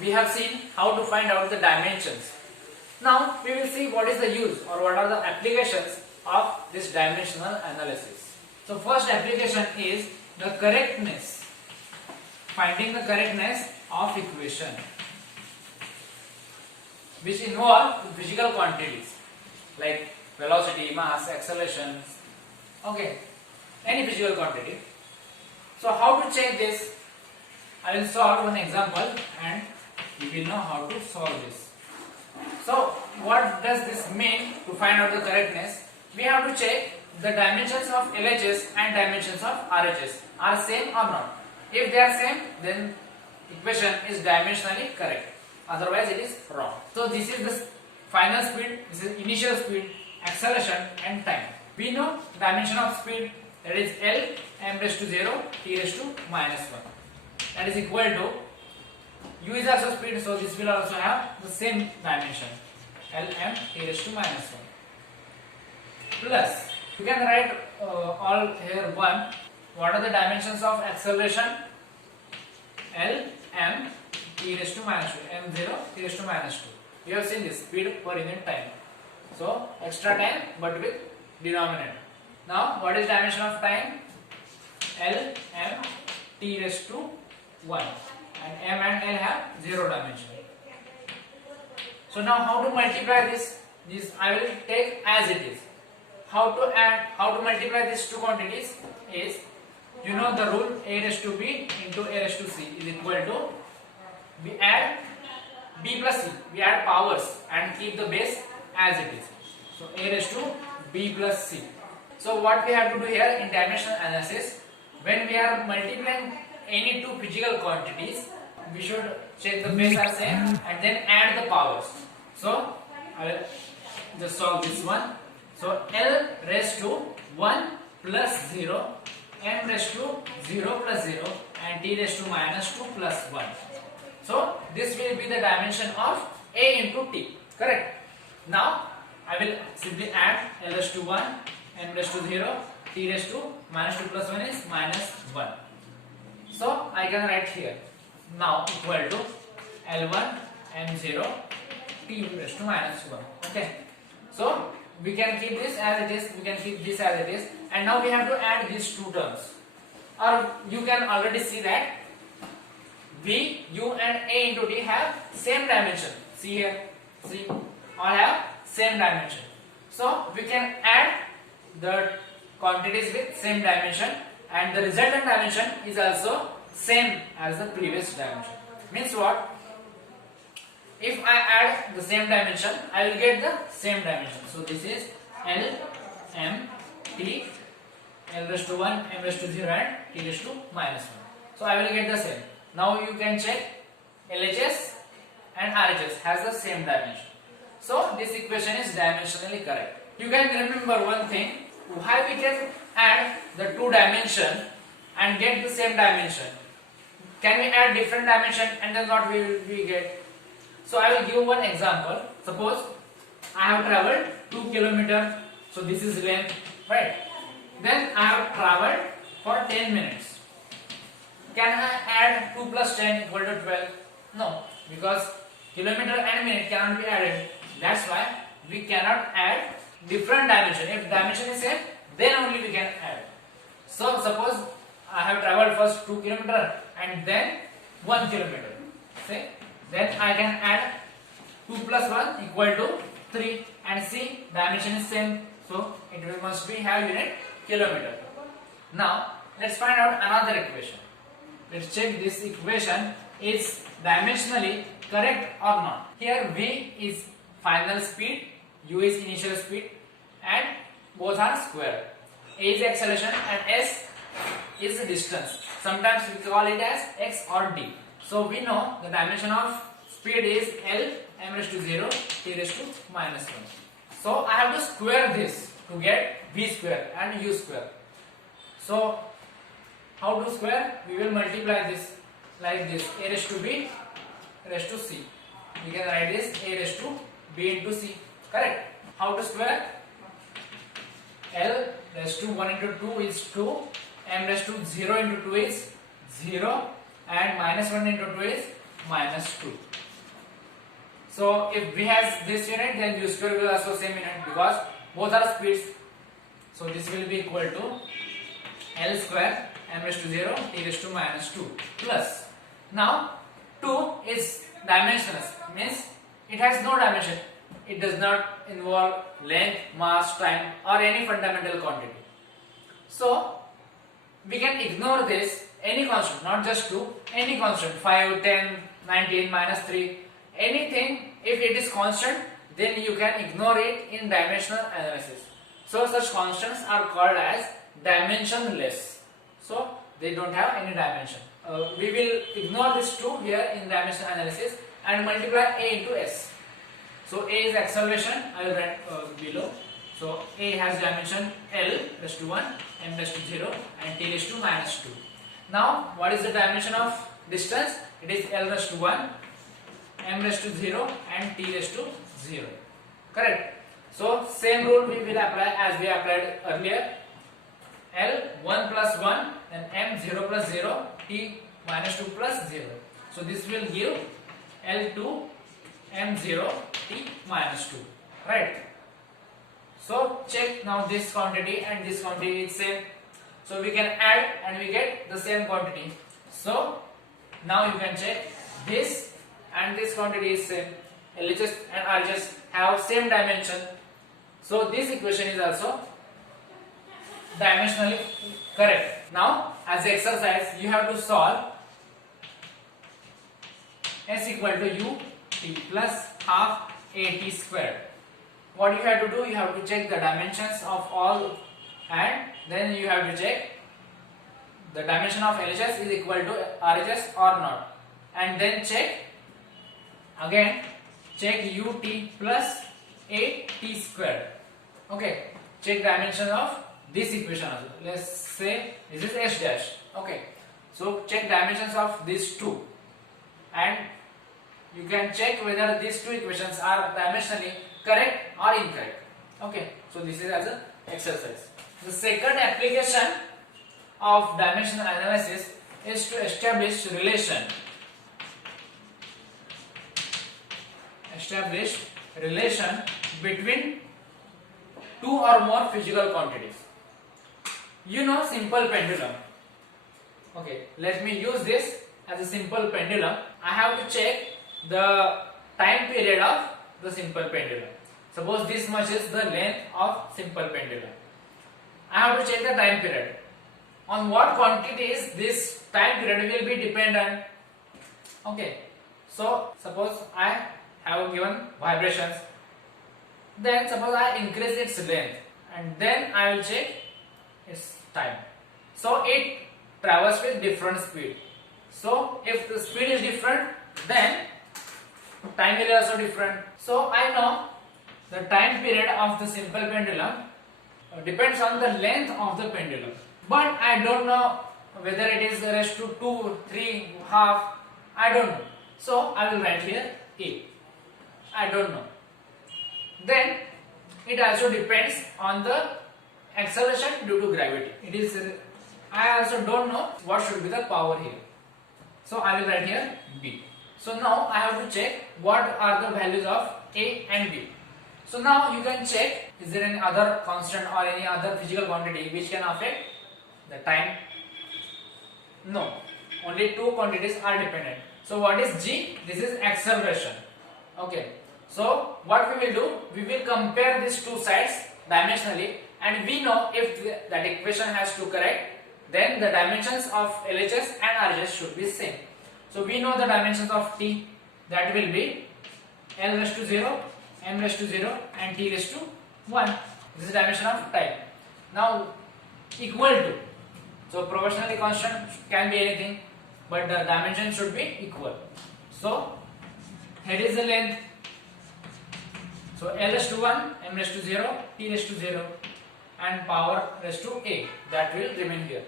we have seen how to find out the dimensions. Now we will see what is the use or what are the applications of this dimensional analysis. So first application is the correctness, finding the correctness of equation which involve physical quantities like velocity, mass, acceleration, okay, any physical quantity. So how to check this? I will solve one example and you will know how to solve this. So what does this mean to find out the correctness? We have to check the dimensions of LHS and dimensions of RHS are same or not. If they are same, then equation is dimensionally correct. Otherwise it is wrong. So this is the final speed, this is initial speed, acceleration and time. We know dimension of speed, that is L m raised to 0 t raised to minus 1. That is equal to u is also speed, so this will also have the same dimension, L m t raised to minus 1. Plus, you can write all here 1. What are the dimensions of acceleration? L m t raised to minus 2, m0 t raised to minus 2. You have seen this, speed per unit time. So extra time but with denominator. Now what is dimension of time? L m t raised to 1, and m and l have 0 dimension. So now how to multiply this? This I will take as it is. How to multiply these two quantities is, you know the rule, a raised to b into a raised to c is equal to, we add b plus c, we add powers and keep the base as it is. So a raised to b plus c. So what we have to do here in dimensional analysis, when we are multiplying any two physical quantities, we should check the base are same and then add the powers. So I will just solve this one. So L raised to 1 plus 0, m raised to 0 plus 0 and t raised to minus 2 plus 1. So this will be the dimension of a into t, correct? Now I will simply add L raised to 1, m raised to 0, t raised to minus 2 plus 1 is minus 1. So I can write here now equal to L1 m0 t raised to minus 1. Okay. So we can keep this as it is, we can keep this as it is, and now we have to add these two terms. Or you can already see that v, u and a into t have same dimension. See here, see, all have same dimension. So we can add the quantities with same dimension and the resultant dimension is also same as the previous dimension. Means what? If I add the same dimension, I will get the same dimension. So this is L m t, L raised to 1, m raised to 0 and t raised to minus 1. So I will get the same. Now you can check LHS and RHS has the same dimension. So this equation is dimensionally correct. You can remember one thing, why we can add the two dimension and get the same dimension. Can we add different dimension and then what we get? So I will give one example. Suppose I have traveled 2 km. So this is length, right? Then I have traveled for 10 minutes. Can I add 2 plus 10 equal to 12? No, because kilometer and minute cannot be added. That's why we cannot add different dimension. If dimension is same, then only we can add. So suppose I have traveled first 2 km and then 1 km. See? Then I can add 2 plus 1 equal to 3 and see dimension is same. So it must be have unit kilometer. Now let's find out another equation. Let's check this equation is dimensionally correct or not. Here v is final speed, u is initial speed and both are square. A is acceleration and s is distance. Sometimes we call it as x or d. So we know the dimension of speed is L m raised to 0 t raised to minus 1. So I have to square this to get v square and u square. So how to square? We will multiply this like this, a raised to b raised to c. We can write this a raised to b into c, correct? How to square? L raised to 1 into 2 is 2, m raised to 0 into 2 is 0 and minus 1 into 2 is minus 2. So if V has this unit, then U square will also same unit because both are speeds. So this will be equal to L square m raised to 0 t raised to minus 2 plus. Now 2 is dimensionless, means it has no dimension. It does not involve length, mass, time or any fundamental quantity. So we can ignore this, any constant, not just 2, any constant, 5, 10, 19, minus 3, anything, if it is constant, then you can ignore it in dimensional analysis. So such constants are called as dimensionless. So they don't have any dimension. We will ignore this 2 here in dimensional analysis and multiply A into S. So A is acceleration, I will write below. So A has dimension L raised to 1, m raised to 0 and t raised to minus 2. Now what is the dimension of distance? It is L raised to 1, m raised to 0 and t raised to 0. Correct? So same rule we will apply as we applied earlier. L 1 plus 1 and m 0 plus 0 t minus 2 plus 0. So this will give L2 m 0 t minus 2. Right? So check now this quantity and this quantity is same. So we can add and we get the same quantity. So now you can check this and this quantity is same. LHS and RHS have same dimension. So this equation is also dimensionally correct. Now as exercise you have to solve S equal to U t plus half AT squared. What you have to do, you have to check the dimensions of all and then you have to check the dimension of LHS is equal to RHS or not, and then check again, check UT plus AT squared. Okay, check dimension of this equation also. Let's say this is S dash. Okay, so check dimensions of these two and you can check whether these two equations are dimensionally correct or incorrect. Okay, so this is as an exercise. The second application of dimensional analysis is to establish relation between two or more physical quantities. You know simple pendulum. Okay, let me use this as a simple pendulum. I have to check the time period of the simple pendulum. Suppose this much is the length of simple pendulum. I have to check the time period. On what quantities this time period will be dependent. Okay, so suppose I have given vibrations, then suppose I increase its length and then I will check its time. So it travels with different speed. So if the speed is different, then time will be also different. So I know the time period of the simple pendulum depends on the length of the pendulum, but I don't know whether it is raised to 2, 3, half, I don't know. So I will write here A. I don't know. Then it also depends on the acceleration due to gravity. It is I also don't know what should be the power here. So I will write here B. So now I have to check what are the values of A and B. So now you can check, is there any other constant or any other physical quantity which can affect the time? No, only two quantities are dependent. So what is G? This is acceleration. Okay, so what we will do, we will compare these two sides dimensionally and we know if that equation has to correct, then the dimensions of LHS and RHS should be same. So we know the dimensions of T, that will be L raised to 0, m raised to 0 and t raised to 1. This is dimension of time. Now equal to, so proportionally constant can be anything, but the dimension should be equal. So here is the length. So L raised to 1, m raised to 0, t raised to 0 and power raised to A, that will remain here,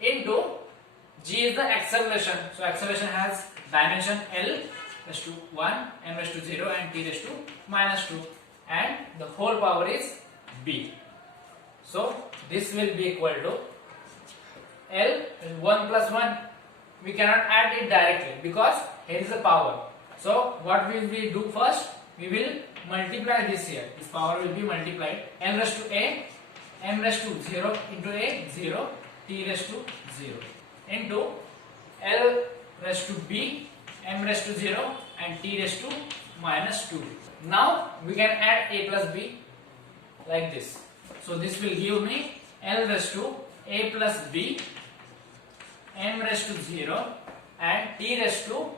into G is the acceleration. So acceleration has dimension L raised to 1, m raised to 0 and t raised to minus 2 and the whole power is B. So this will be equal to L 1 plus 1. We cannot add it directly because here is the power. So what will we do first? We will multiply this here. This power will be multiplied. N raised to a, m raised to 0 into a 0, t raised to 0 into L raised to b, m raised to 0 and t raised to minus 2. Now we can add a plus b like this. So this will give me L raised to a plus b, m raised to 0 and t raised to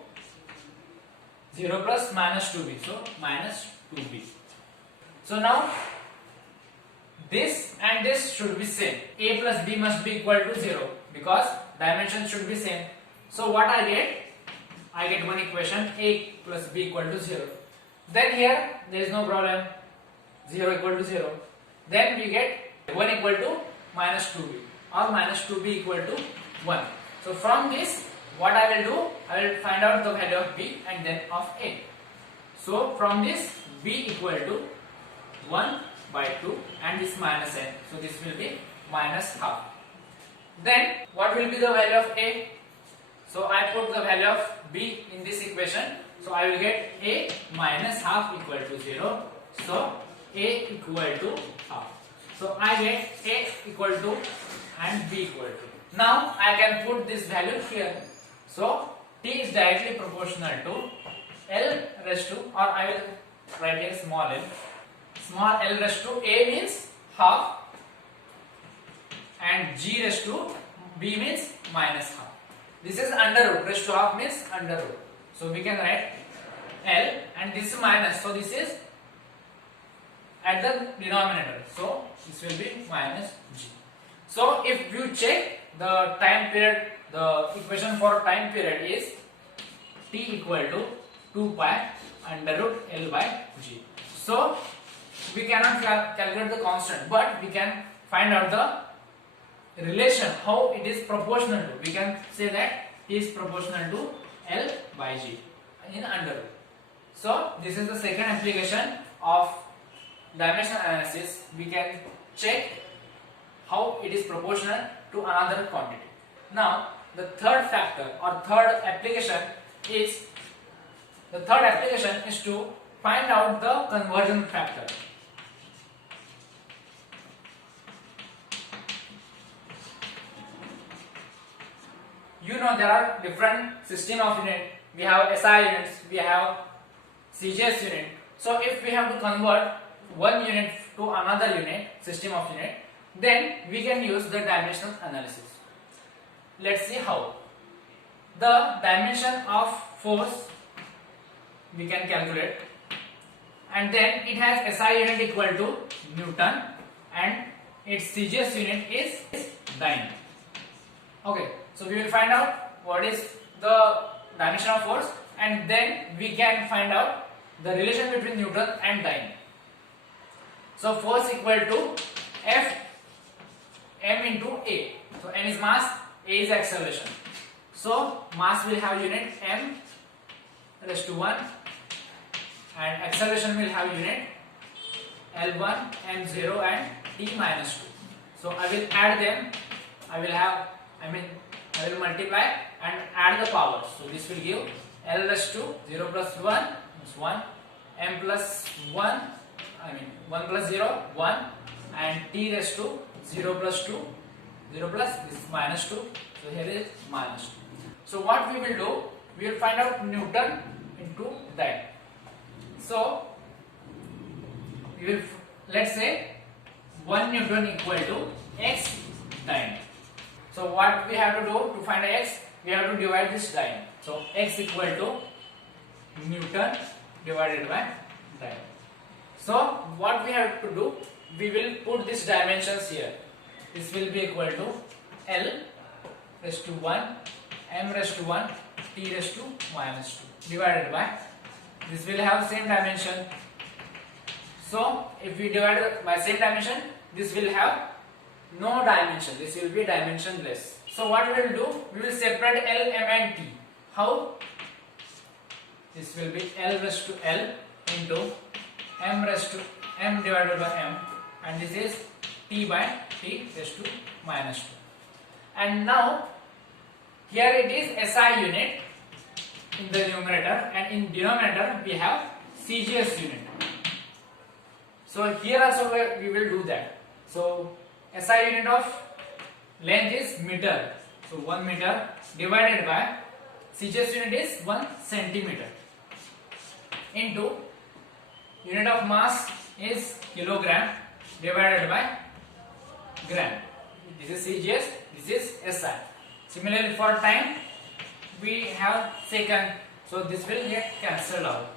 0 plus minus 2b. So minus 2b. So now this and this should be same. A plus b must be equal to 0 because dimensions should be same. So what I get? I get one equation, a plus b equal to 0. Then here there is no problem, 0 equal to 0. Then we get 1 equal to minus 2b or minus 2b equal to 1. So from this what I will do? I will find out the value of b and then of a. So from this b equal to 1 by 2 and this minus n. So this will be minus half. Then what will be the value of a? So I put the value of b in this equation. So I will get a minus half equal to 0. So a equal to half. So I get a equal to and b equal to. Now I can put this value here. So t is directly proportional to L raised to, or I will write a small l. Small l raised to a means half and g raised to b means minus half. This is under root, raised to half means under root. So we can write L and this is minus. So this is at the denominator. So this will be minus g. So if you check the time period, the equation for time period is t equal to 2 pi under root L by g. So we cannot calculate the constant, but we can find out the relation, how it is proportional to. We can say that t is proportional to L by g in under root. So this is the second application of dimensional analysis. We can check how it is proportional to another quantity. Now the third factor or third application is to find out the conversion factor. You know there are different system of unit. We have SI units, we have CGS unit. So if we have to convert one unit to another unit, system of unit, then we can use the dimensional analysis. Let's see how. The dimension of force we can calculate, and then it has SI unit equal to Newton and its CGS unit is dyne. Okay, so we will find out what is the dimension of force and then we can find out the relation between Newton and dyne. So force equal to F m into A. So m is mass, A is acceleration. So mass will have unit m raised to 1 and acceleration will have unit L1, m0 and t minus 2. So I will add them. I will multiply and add the powers. So this will give L raised to 0 plus 1 is 1, m plus 1, 1 plus 0, 1 and t raised to 0 plus 2, 0 plus this is minus 2. So here is minus 2. So what we will do, we will find out Newton into dyne. So we will, let's say 1 Newton equal to x dyne. So what we have to do to find x, we have to divide this dyne. So x equal to Newton divided by dyne. So what we have to do, we will put these dimensions here. This will be equal to L raised to 1, m raised to 1, t raised to minus 2 divided by, this will have same dimension. So if we divide it by same dimension, this will have no dimension. This will be dimensionless. So what we will do, we will separate L, m and t. How? This will be L raised to L into m raised to m divided by m, and this is t by t raised to minus 2. And now here it is SI unit in the numerator, and in denominator we have CGS unit. So here also we will do that. So SI unit of length is meter. So 1 meter divided by CGS unit is 1 centimeter into unit of mass is kilogram divided by gram. This is CGS, this is SI. Similarly for time we have second, so this will get cancelled out.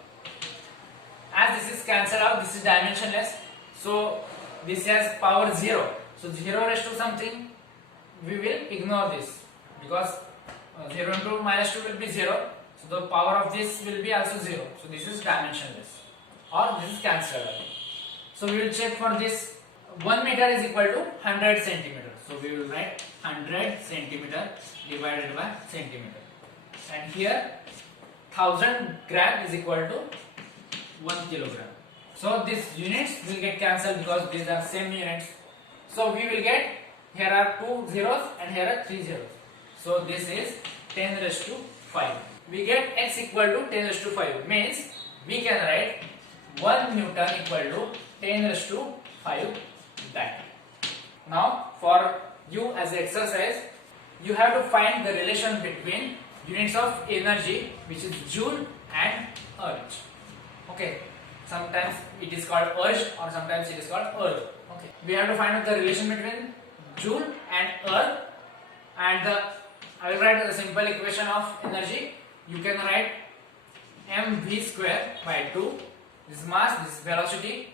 As this is cancelled out, this is dimensionless, so this has power 0. So 0 raised to something, we will ignore this because 0 into minus 2 will be 0. So the power of this will be also 0. So this is dimensionless or this is cancelled out. So we will check for this. 1 meter is equal to 100 centimeter. So we will write 100 centimeter divided by centimeter. And here 1000 gram is equal to 1 kilogram. So these units will get cancelled because these are same units. So we will get, here are 2 zeros and here are 3 zeros. So this is 10 raised to 5. We get x equal to 10 raised to 5. Means we can write 1 Newton equal to 10 raised to 5 that. Now for you as exercise, you have to find the relation between units of energy, which is joule and urge. Okay, sometimes it is called urge or sometimes it is called erg. Okay, we have to find out the relation between joule and erg, and I will write the simple equation of energy. You can write mv square by 2. This is mass, this is velocity,